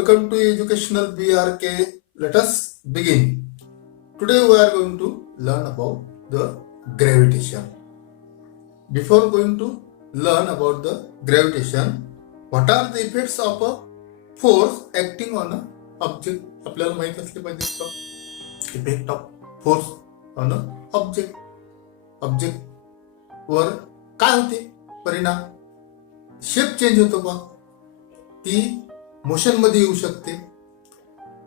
Welcome to Educational BRK. Let us begin. Today we are going to learn about the gravitation. Before going to learn about the gravitation, what are the effects of a force acting on a object? आपल्याला माहित असले पाहिजे का? Effect of force on a object. Object वर काय होते परिणाम? Shape change होतो का? ती मोशन मध्ये येऊ शकते.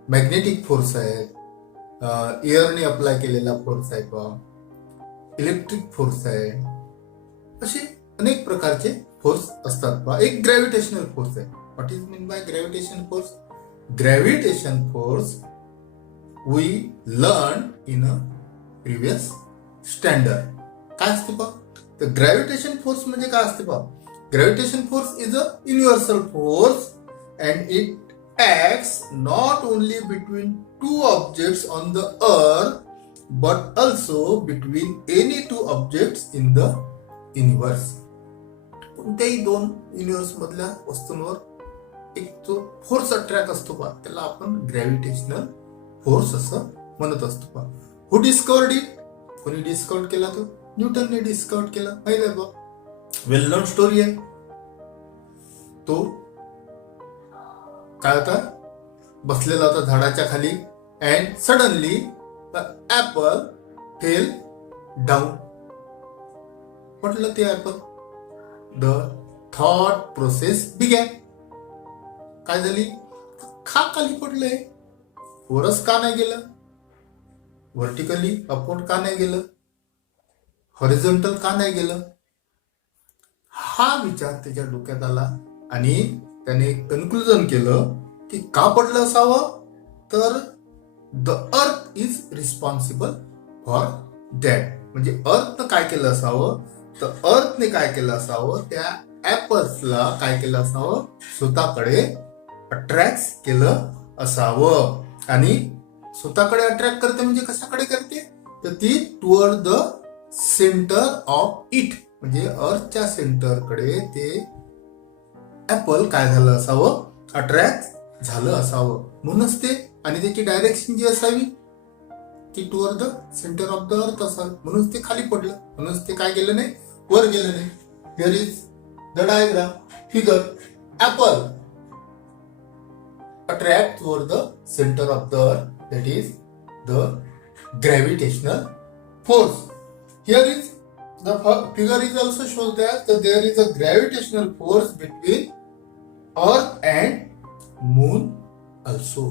मॅग्नेटिक फोर्स आहे, एअरने अप्लाय केलेला फोर्स आहे का, इलेक्ट्रिक फोर्स आहे, असे अनेक प्रकारचे फोर्स असतात बा. एक ग्रॅव्हिटेशनल फोर्स आहे. What is mean by gravitation force? Gravitation force we learn in a previous standard. काय असते पा? तर ग्रॅव्हिटेशन फोर्स म्हणजे काय असते पा? Gravitation force is a universal force and it acts not only between two objects on the earth but also between any two objects in the universe. कोणत्याही दोन युनिव्हर्स मधल्या वस्तूंवर एक जो फोर्स अट्रॅक्ट असतो पा, त्याला आपण ग्रॅव्हिटेशनल फोर्स असं म्हणत असतो पा. हु डिस्कवर्ड इट? कोणी डिस्कवर केला? तो न्यूटनने डिस्कवर केला. माहिती आहे बा, वेल नोन स्टोरी आहे. तो काय होता? बसलेला होता झाडाच्या खाली and suddenly apple fail down. म्हटलं ते apple. The thought process begin. काय झाली? खा खाली पडलंय. वरच का नाही गेलं? व्हर्टिकली अपवर्ड का नाही गेलं? हॉरिझॉन्टल का नाही गेलं? हा विचार त्याच्या डोक्यात आला आणि त्याने कन्क्लुजन केलं की का पडलं असावं? तर the earth is responsible for that. म्हणजे अर्थनं काय केलं असावं? तर अर्थने काय केलं असावं? त्या ऍपल्सला काय केलं असावं? स्वतःकडे अट्रॅक्ट केलं असावं. आणि स्वतःकडे अट्रॅक्ट करते म्हणजे कशाकडे करते? तर ती toward the centre of it, म्हणजे अर्थच्या सेंटरकडे ते ऍपल काय झालं असावं? अट्रॅक्ट झालं असावं. म्हणूनच ते, आणि त्याची डायरेक्शन जी असावी ती toward the centre of the earth असावी. म्हणून ते खाली पडलं. म्हणून ते काय गेलं नाही? वर गेलं नाही. Here is the diagram figure. Apple attract toward the centre of the earth, that is the gravitational force. Here is the figure is also shows that there is a gravitational force between earth and moon also.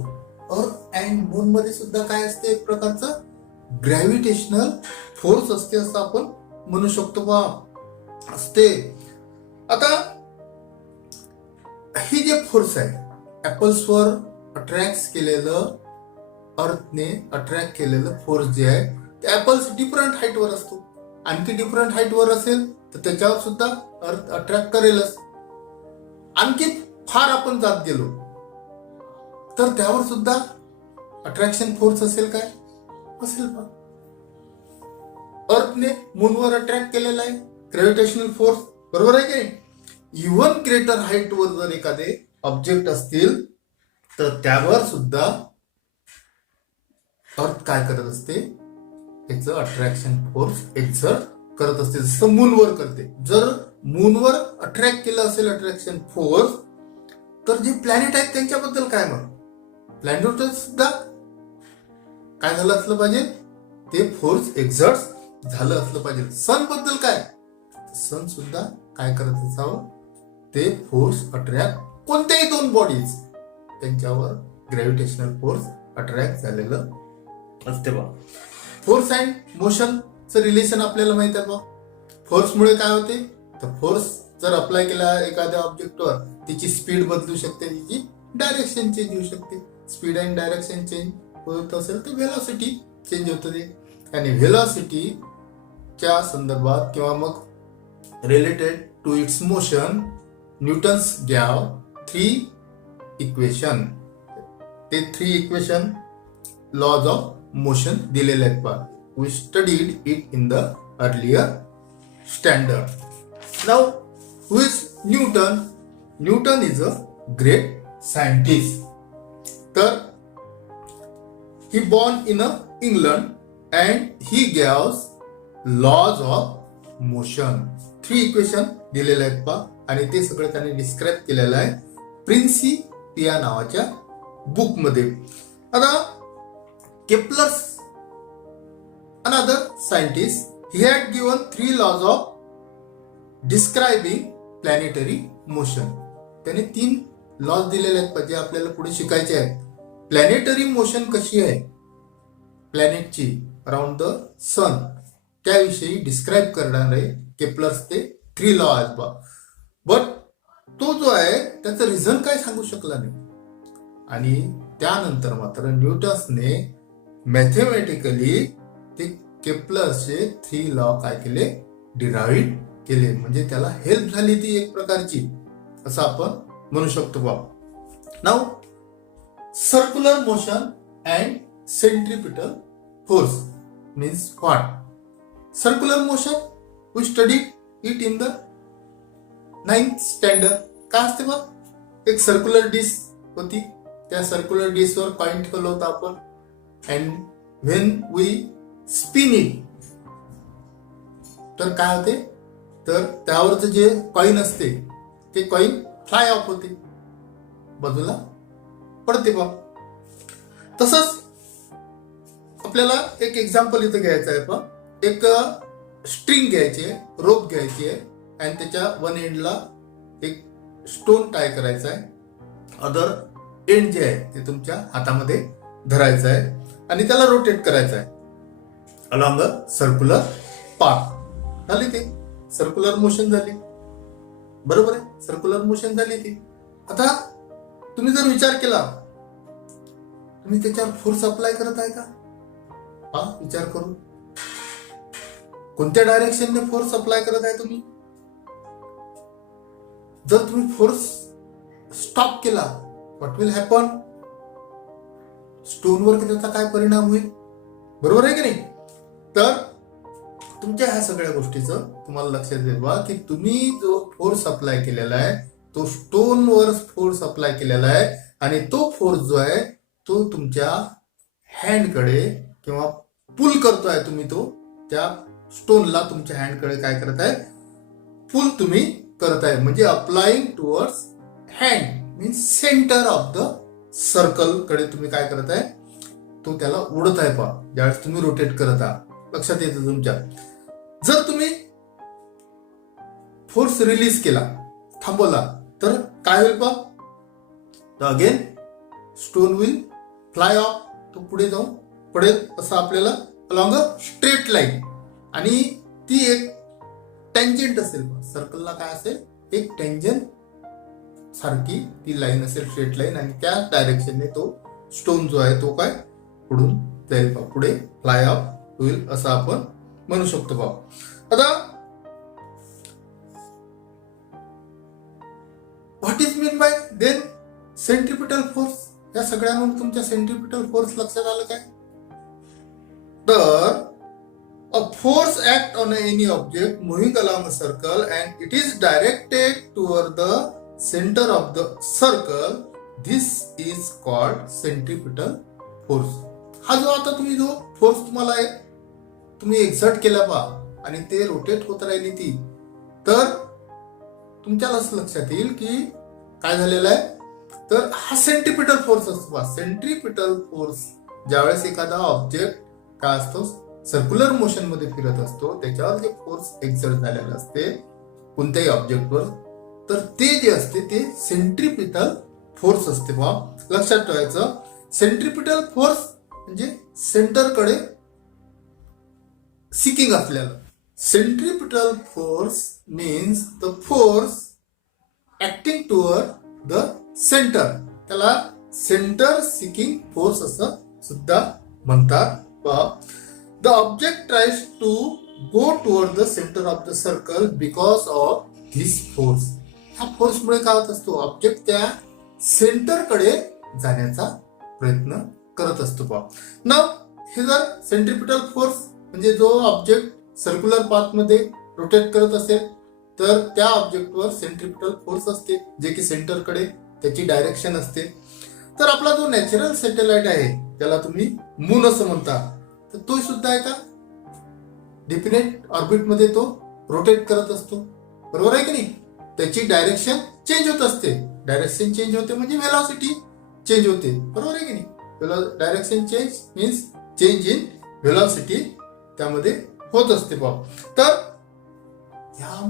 earth and moon मध्ये सुद्धा काय असते? एक प्रकारचं gravitational force असते असं आपण म्हणू शकतो बा. असते. आता ही जे फोर्स आहे ऍपल्सवर अट्रॅक्ट केलेलं, अर्थने अट्रॅक्ट केलेलं फोर्स जे आहे ते ऍपल्स डिफरंट हाईटवर असतो. आणखी डिफरंट हाईट वर असेल तर त्याच्यावर सुद्धा अर्थ अट्रॅक्ट करेलच. आणखी फार आपण जात गेलो तर त्यावर सुद्धा अट्रॅक्शन फोर्स असेल. काय असेल का? अर्थने मूनवर अट्रॅक्ट केलेला आहे ग्रॅव्हिटेशनल फोर्स, बरोबर आहे की? इव्हन ग्रेटर हाईट वर जर एखादे ऑब्जेक्ट असतील तर त्यावर सुद्धा अर्थ काय करत असते? त्याचं अट्रॅक्शन फोर्स एक्झर्ट करत असते, जसं मूनवर करते. जर मूनवर अट्रॅक्ट केलं असेल अट्रॅक्शन फोर्स, तर जे प्लॅनेट आहेत त्यांच्याबद्दल काय? मग प्लॅनेटवर सुद्धा काय झालं असलं पाहिजे? ते फोर्स एक्झर्ट झालं असलं पाहिजे. सन बद्दल काय? सन सुद्धा काय करत असावं? ते फोर्स अट्रॅक्ट, कोणत्याही दोन बॉडीज त्यांच्यावर ग्रॅव्हिटेशनल फोर्स अट्रॅक्ट झालेलं असते बा. फोर्स अँड मोशनचं रिलेशन आपल्याला माहित आहे बा. फोर्समुळे काय होते? तर फोर्स जर अप्लाय केला एखाद्या ऑब्जेक्टवर, तिची स्पीड बदलू शकते, तिची डायरेक्शन चेंज होऊ शकते. स्पीड अँड डायरेक्शन चेंज होत असेल तर व्हेलॉसिटी चेंज होते. आणि व्हेलॉसिटीच्या संदर्भात किंवा मग related to its motion, Newton's gave 3 equation. ते 3 इक्वेशन लॉज ऑफ मोशन दिलेले आहेत पहा. We studied it in the earlier standard. Now who is Newton? Newton is a great scientist. तर he born in England and he gaves laws of motion. 3 equation दिलेले आहेत पहा, आणि ते सगळं त्यांनी डिस्क्राईब केलेलं आहे प्रिन्सिपिया नावाच्या बुक मध्ये. आता Kepler's another scientist, he had given 3 laws of describing planetary motion. त्याने 3 लॉज दिलेले आहेत जे आपल्याला पुढे शिकायचे आहेत. प्लॅनेटरी मोशन कशी आहे प्लॅनेटची अराउंड द सन त्याविषयी डिस्क्राईब करणारे केप्लर्स ते 3 लॉ आहेत बा. बट तो जो आहे त्याचं रिझन काय सांगू शकला नाही, आणि त्यानंतर मात्र न्यूटन्सने मॅथमॅटिकली ते केप्लरचे 3 लॉ काय केले, डिराईव्ह केले. म्हणजे त्याला हेल्प झाली ती एक प्रकारची, असं आपण म्हणू शकतो बा. Now circular motion and centripetal force means what. Circular motion we study it in the 9th standard. काय असते बा, एक सर्क्युलर डिश होती, त्या सर्क्युलर डिशवर कॉइन ठेवलं होतं आपण, and when we spin it तर काय होते, तर त्यावरचं जे कॉइन असते ते कॉइन फ्लाय ऑफ होते, बाजूला पडते बा. तसंच आपल्याला एक एक्झाम्पल इथं घ्यायचं आहे पहा. एक स्ट्रिंग घ्यायची आहे, रोप घ्यायची आहे, आणि त्याच्या वन एंडला एक स्टोन टाय करायचा आहे, अदर एंड जे आहे ते तुमच्या हातामध्ये धरायचं आहे, आणि त्याला रोटेट करायचं आहे अलॉंग अ सर्क्युलर पाथ. झाली ते सर्क्युलर मोशन झाली, बरोबर आहे, सर्क्युलर मोशन झाली ती. आता तुम्ही जर विचार केला, तुम्ही त्याच्यावर फोर्स अप्लाय करत आहे का, हा विचार करू. कोणत्या डायरेक्शनने फोर्स अप्लाय करत आहे तुम्ही. जर तुम्ही फोर्स स्टॉप केला, व्हॉट विल हॅपन, स्टोनवर त्याचा काय परिणाम होईल, बरोबर आहे की नाही. तर तुमच्या ह्या सगळ्या गोष्टीचं तुम्हाला लक्षात ठेवा की तुम्ही जो फोर्स अप्लाय केलेला आहे तो स्टोनवर फोर्स अप्लाय केलेला आहे, आणि तो फोर्स जो आहे तो तुमच्या हँडकडे किंवा पुल करतोय तुम्ही, तो त्या स्टोनला तुमच्या हँडकडे काय करत आहे, पुल तुम्ही करत आहे. म्हणजे applying towards hand means centre of the circle कडे तुम्ही काय करत आहे, तो त्याला उडत आहे पहा ज्यावेळेस तुम्ही रोटेट करत आहात. लक्षात येतं तुमच्या. जर तुम्ही फोर्स रिलीज केला, थांबवला, तर काय होईल पहा, तर again stone will fly of, तो पुढे जाऊन पडेल असं आपल्याला अलॉंग अ स्ट्रेट लाईन, आणि ती एक टेंजंट असेल, सर्कलला काय असेल, एक टेंजंट सारखी ती लाईन असेल, स्ट्रेट लाईन, आणि त्या डायरेक्शनने तो स्टोन जो आहे तो काय पुढून जाईल, पुढे फ्लाय ऑफ होईल असं आपण म्हणू शकतो बा. आता what is mean by then centripetal force. या सगळ्यांमध्ये तुमच्या सेंट्रिपिटल फोर्स लक्षात आलं काय. तर a force act on any object moving along a circle and it is directed toward the center of the circle. This is called centripetal force. हा जो आता तुम्ही जो फोर्स तुम्ही एक्झर्ट केला पा आणि ते रोटेट होत राहिली ती, तर तुमच्याला असं लक्षात येईल की काय झालेलं आहे, तर हा सेंट्रिपिटल फोर्स असतो. सेंट्रिपिटल फोर्स ज्यावेळेस एखादा ऑब्जेक्ट काय असतो, सर्क्युलर मोशन मध्ये फिरत असतो, त्याच्यावर जे फोर्स एक्झर्ट झालेला असते कोणत्याही ऑब्जेक्टवर, तर ते जे असते ते सेंट्रिपिटल फोर्स असते बा. लक्षात ठेवायचं, सेंट्रिपिटल फोर्स म्हणजे सेंटरकडे सिकिंग असलेलं. Centripetal force means the force acting toward the centre, त्याला सेंटर सिकिंग फोर्स असं सुद्धा म्हणतात. The object tries to go toward the center of the circle because of this force. ह्या फोर्स मुळे काय होत असतो, ऑब्जेक्ट त्या सेंटरकडे जाण्याचा प्रयत्न करत असतो पहा. ना हे जर सेंट्रिपिटल फोर्स म्हणजे जो ऑब्जेक्ट सर्क्युलर पाथ मध्ये रोटेट करत असेल तर त्या ऑब्जेक्टवर सेंट्रिपिटल फोर्स असते जे की सेंटरकडे त्याची डायरेक्शन असते. तर आपला जो नॅचरल सॅटेलाइट आहे त्याला तुम्ही मून असं म्हणता, तर तो सुद्धा आहे का डिफिनेट ऑर्बिट मध्ये तो रोटेट करत असतो, बरोबर आहे की नाही. त्याची डायरेक्शन चेंज होत असते. डायरेक्शन चेंज होते म्हणजे व्हेलॉसिटी चेंज होते, बरोबर आहे की नाही. Direction change means change in velocity त्यामध्ये होत असते बाब. तर ह्या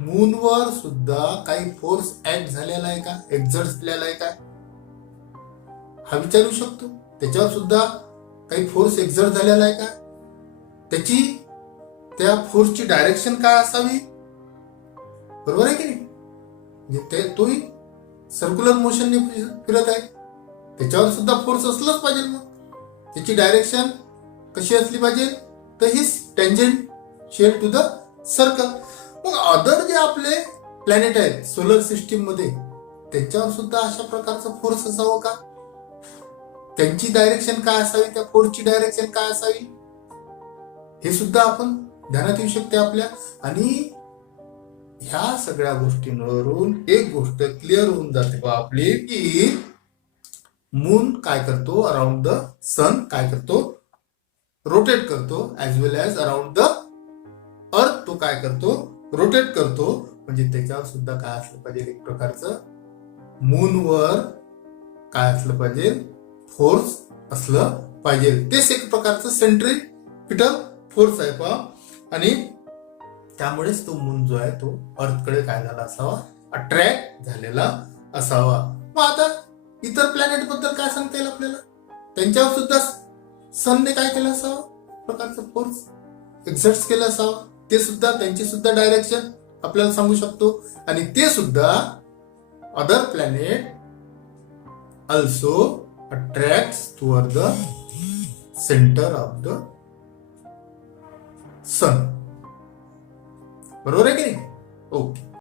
मूनवर सुद्धा काही फोर्स ऍक्ट झालेला आहे का, एक्झर्ट झालेला आहे का, हा विचारू शकतो. त्याच्यावर सुद्धा काही फोर्स एक्झर्ट झालेला आहे का, त्या फोर्सची डायरेक्शन काय असावी, बरोबर आहे की नाही. म्हणजे तोही सर्क्युलर मोशनने फिरत आहे, त्याच्यावर सुद्धा फोर्स असलाच पाहिजे. मग त्याची डायरेक्शन कशी असली पाहिजे, तर ही टेंजेंशियल टू द सर्कल. मग अदर जे आपले प्लॅनेट आहेत सोलर सिस्टीम मध्ये, त्याच्यावर सुद्धा अशा प्रकारचा फोर्स असावा का, त्यांची डायरेक्शन काय असावी, त्या फोर्सची डायरेक्शन काय असावी, हे सुद्धा आपण ध्यानात येऊ शकते आपल्या. आणि ह्या सगळ्या गोष्टींवरून एक गोष्ट क्लिअर होऊन जाते बा आपली, की मून काय करतो अराउंड द सन, काय करतो रोटेट करतो, as well as around the earth तो काय करतो रोटेट करतो. म्हणजे त्याच्यावर सुद्धा काय असलं पाहिजे, एक प्रकारचं मूनवर काय असलं पाहिजे, फोर्स असलं पाहिजे. तेच एक प्रकारचं सेंट्रिपिटल फोर्स आहे पहा. आणि त्यामुळेच तो मून जो आहे तो अर्थकडे काय झाला असावा, अट्रॅक्ट झालेला असावा. मग आता इतर प्लॅनेट बद्दल काय सांगता येईल आपल्याला, त्यांच्यावर सुद्धा सनने काय केलं असावं, प्रकारचं फोर्स एक्झर्ट केलं असावं. ते सुद्धा त्यांची सुद्धा डायरेक्शन आपल्याला सांगू शकतो. आणि ते सुद्धा other planet also attracts toward the center of the sun. बरोबर आहे की नाही. ओके.